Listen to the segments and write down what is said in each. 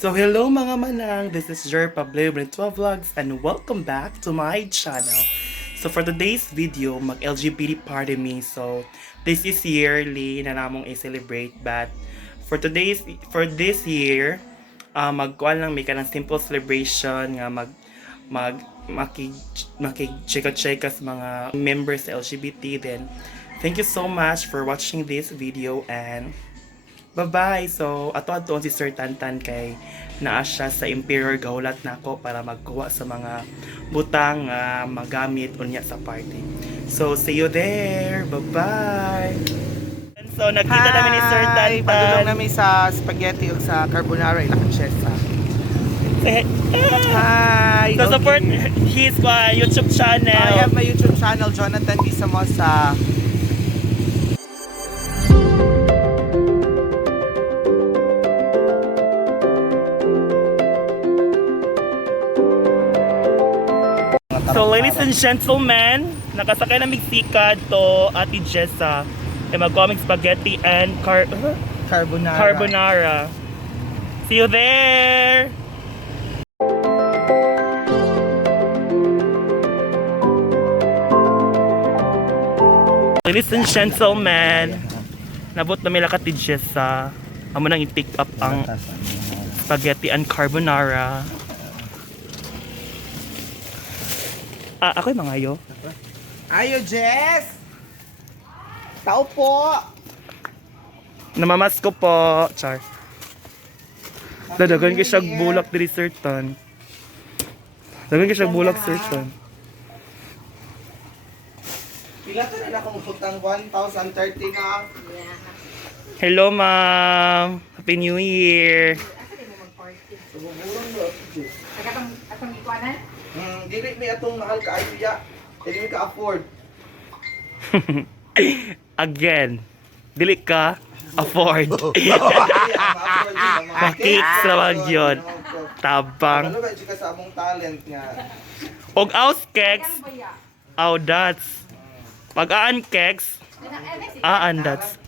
So hello mga manang, this is Jer Pablo Brentua Vlogs and welcome back to my channel. So for today's video, mag-LGBT party me. So this is yearly na namong i-celebrate, but for this year, magkuan lang may kanang simple celebration nga mag makig-cheka-cheka sa mga members sa LGBT. Then thank you so much for watching this video and bye-bye! So, ato si Sir Tantan kay naa siya sa Imperial Gaulat nako para magkuha sa mga butang magamit unya sa party. So, see you there! Bye-bye! So, nakita namin ni Sir Tantan. Padulong namin sa spaghetti o sa carbonara ilakan chesa. Hi! So, support his YouTube channel. I have my YouTube channel, Jonathan Bisamosa. So ladies and gentlemen, nakasakay na migsika to Ate Jessa. Ay mag-comic spaghetti and carbonara. See you there! Ladies and gentlemen, nabot na may Ate Jessa. Amo nang i-pick up ang spaghetti and carbonara. Ako'y mangayo. Ayo, Jess! Tao po! Namamas ko po. Char. Dadagan ko siya bulak diri certain. Dadagan ko siya bulak certain. Pila to na akong utang 1,030 na. Hello ma'am. Happy New Year. Atong ikuanan? Dili may atong mahal ka idea. Dili mi ka afford. Again. Dili ka afford. Makits naman yun. Tabang. Ano ba ka sa among talent nga? Og aus keks. Aw that's. Pag aan keks. Aan that's.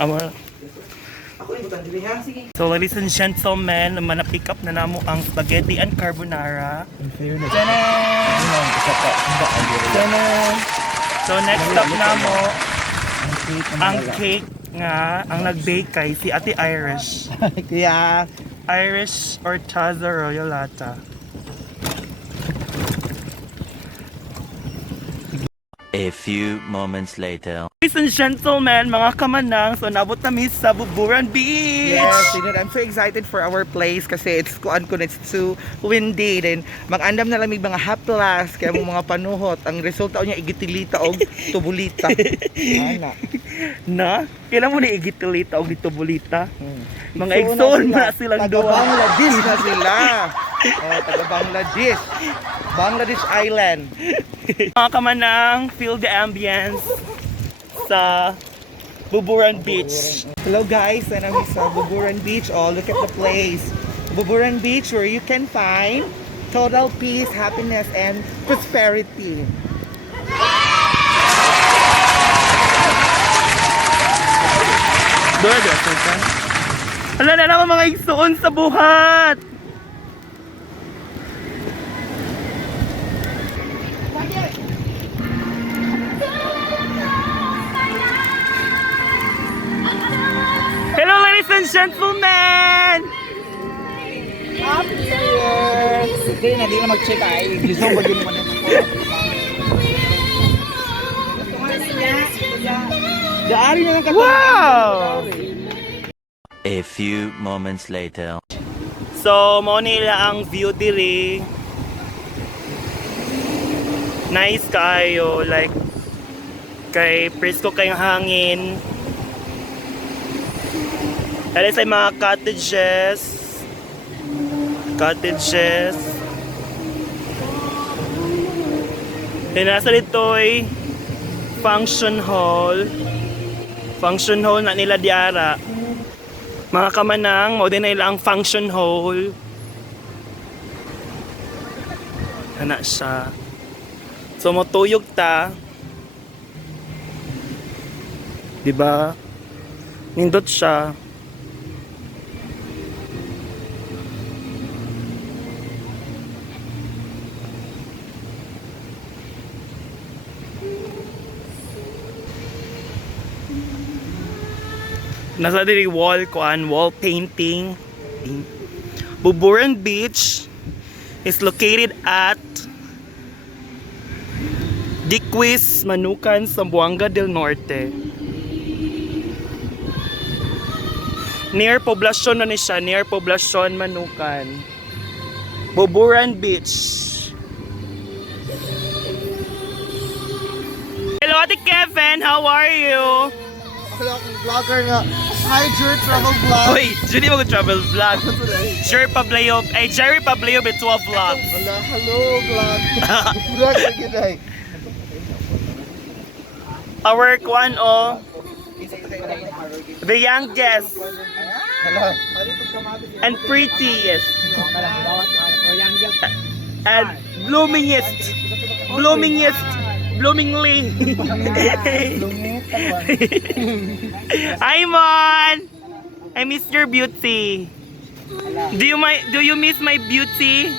Ama. Ako ibutan dili ha. Sige. So ladies and gentlemen, mana-pick up na namo ang spaghetti and carbonara. So next stop namo ang cake nga ang nag-bake kay si Ate Irish. Kaya Irish Ortaza Royalata. A few moments later. Ladies and gentlemen, mga kamanang, so nabot na mi sa Buburan Beach. yes, you know, I'm so excited for our place kasi it's too windy. Then mag-andam na lamig mga haplas kaya mga panuhot. Ang resulta niya igitilita o tubulita. Ana. Na? Kailan mo ni igitulita o gitubulita? Mga Igsoon igsoon na na silang Taga duha. Bangladesh na sila. Taga Bangladesh. Bangladesh Island. Mga kamanang, feel the ambience sa Buburan Beach. Hello guys, and I'm sa Buburan Beach. Oh, look at the place. Buburan Beach where you can find total peace, happiness, and prosperity. Doon, doon. Hala na naman mga igsoon sa buhat! Hello ladies and gentlemen! Happy New Year! Sige na, di na mag-check ay. Gusto mo ba yun mo na Daari na lang ka. Wow! A few moments later. So, mo nila ang view diri. Nice kayo, like kay presko kayong hangin. Dali sa mga cottages. Then nasa dito'y function hall na nila diara. Mga kamanang, mo din nila ang function hall. Hana siya. So motuyog ta. Diba? Nindot siya. Nasa diri wall painting. Buburan Beach is located at Diquis, Manukan, Zamboanga del Norte. Near Poblacion na ni siya, near Poblacion, Manukan. Buburan Beach. Hello, Ate Kevin, how are you? Wala akong vlogger nga. Hi, Jer Travel Vlog. Uy, Judy mag-travel vlog. Jerry Pableo, Jerry Pableo Betua Vlog. Wala, hello vlog. Vlog na ginahay. Our kwan the youngest Hala. and prettiest and bloomingly. Hi, Mon! I miss your beauty. Do you miss my beauty?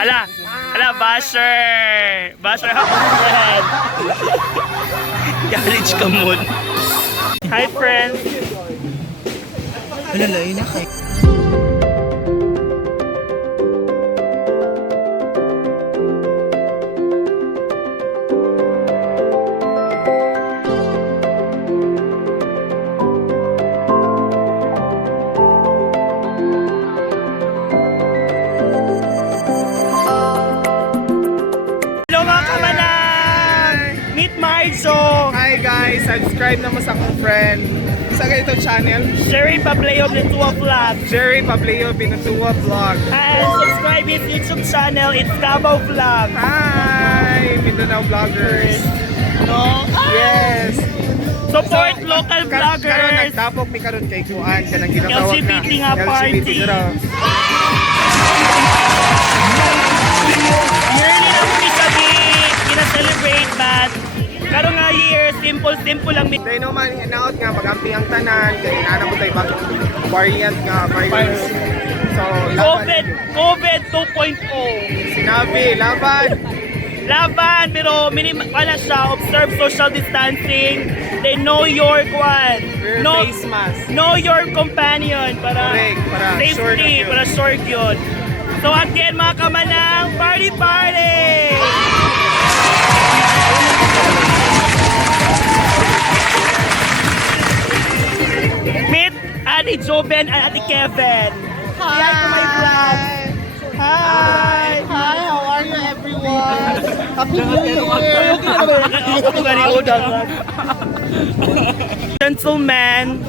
Ala, basher ako friend. Yarich ka mo. Hi, friends. Alalay na kay. Hello mga kamanang! Meet Marjo! Hi guys, subscribe naman sa akong friend. Sa ganito channel, Jerry Pableo Betua Vlog. Jerry Pableo Binutua Vlog. And subscribe his YouTube channel, it's Cabao Vlog. Hi, Mindanao Vloggers. No? Yes. Support local Karon vloggers. nagtapok mi karon kay Kuan kanang ginatawag na LGBT nga party. pero Yearly na po isabi, gina-celebrate but karong nga year, simple lang. They know man hinaut nga magampi ang tanan kay inana mo tay bagong variant nga virus. So COVID 2.0. sinabi Laban, pero wala siya, observe social distancing. They know your kwan. wear face mask. Know your companion para Correct, para sure na safety, yun. para sure yun. So again mga kamanang, party! Meet Ate Joben and Ate Kevin. Hi to my vlog. Hi! Hi, how are you everyone? Happy New Year. Gentlemen,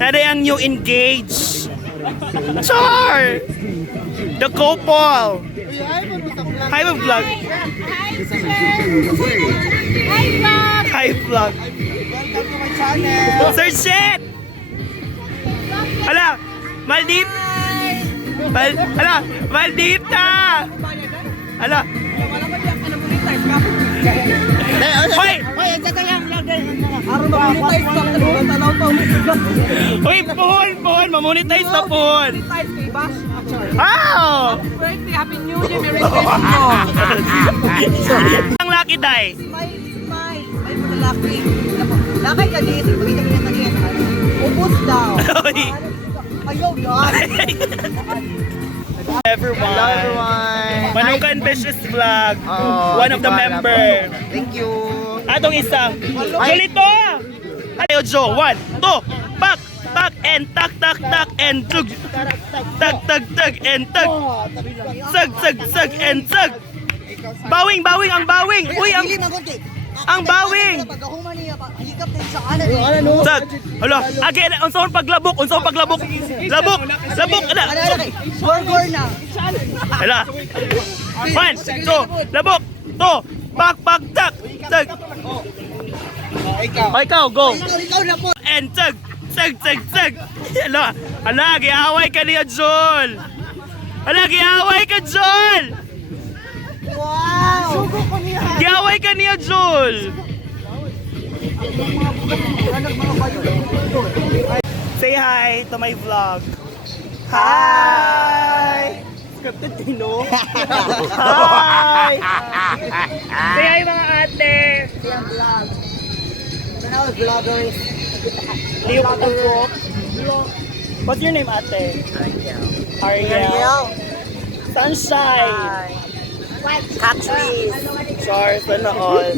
nari ang new engaged. Char! The couple. Hi, vlog. Hi, vlog. Welcome to my channel. Sir Shit! Ala, Maldita! Ala! Hoy! Hoy, pohon! Mamonetize na pohon! Wow! Happy New Year, Merry Christmas! Ang lucky die! Smile! Ay, malalaki. Lakay ka dito, pagkita mo na kanina. Upos daw. Hoy! Ayaw yan. Everyone! Hello everyone. Manukan Vicious Vlog. Oh, One of the diba, member. Thank you. Atong isa. Jolito! Ayo, Jo. 1, 2, pak, and tak, and tug. Tag, and tag. Sag, and sag. Bawing, ang bawing. Uy, ang bawing. Sag. Hala, again, unsahon paglabok. Labok, ala. Burger na. Hala. 1, 2, labok. 2, pak, tak, tag. O, ikaw, go. Ikaw na po. And tag. Hala, giaway ka niya, Jol. Wow! Sugo ko niya. Giaway ka niya, Jol. Say hi to my vlog. Hi! Scripted Tino. Hi! Say hi mga ate. all vloggers. Leo Katagok. What's your name, ate? Ariel. Sunshine. Catrice. Char, sana all.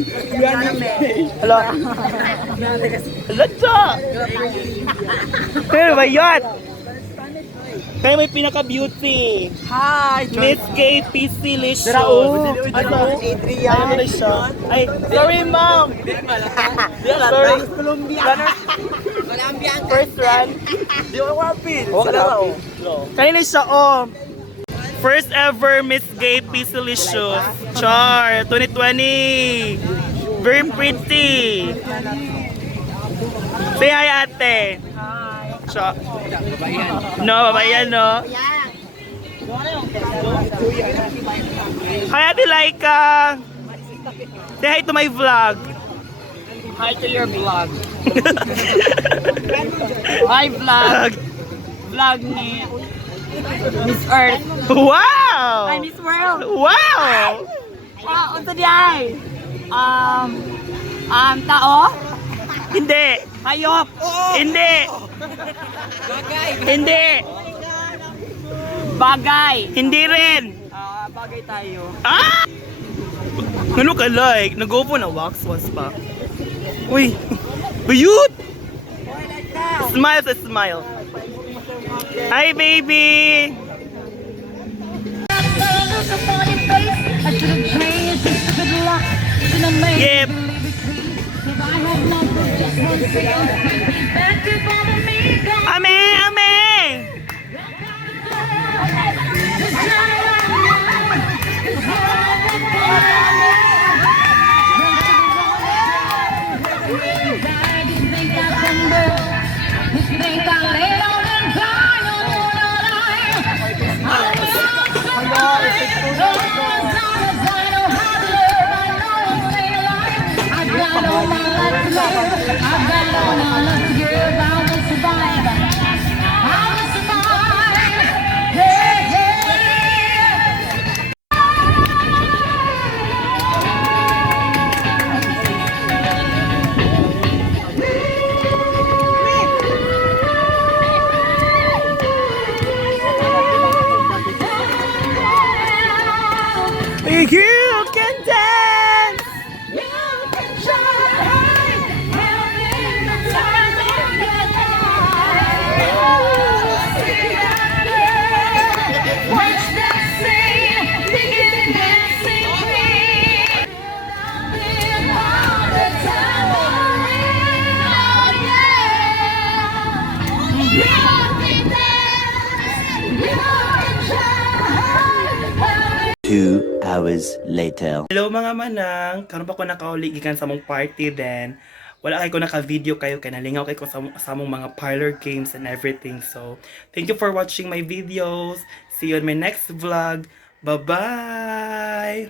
Hello. Hello, Cha. Pero ba yun? Kaya may pinaka-beauty. Hi, Miss Gay PC Licious. Adrian. Ano na siya? Ay, sorry ma'am. Sorry. First run. Di ko wapin. Kanina siya, oh. First ever Miss Gay PC Licious. Char, 2020. Very pretty. Say hi, ate. Char. No, babayan, no? Hi, Ate Laika. Say hi to my vlog. Hi to your vlog. Hi vlog. Vlog ni Miss Earth. Wow! Hi Miss World. Wow! Unsa di ay? Tao? Hindi! Hayop. Hindi! Hindi! Bagay. Hindi rin! Bagay tayo. Ah! Ano ka like? Nag-go po na wax was pa. Uy! Bayut! Smile sa smile. Hi, baby! Yep! Ame! Ame! You can dance! Two hours later. Hello mga manang, karon pa ko nakauli gikan sa mong party then wala kay ko naka-video kayo kay nalingaw kay ko sa mong mga parlor games and everything. So, thank you for watching my videos. See you on my next vlog. Bye-bye.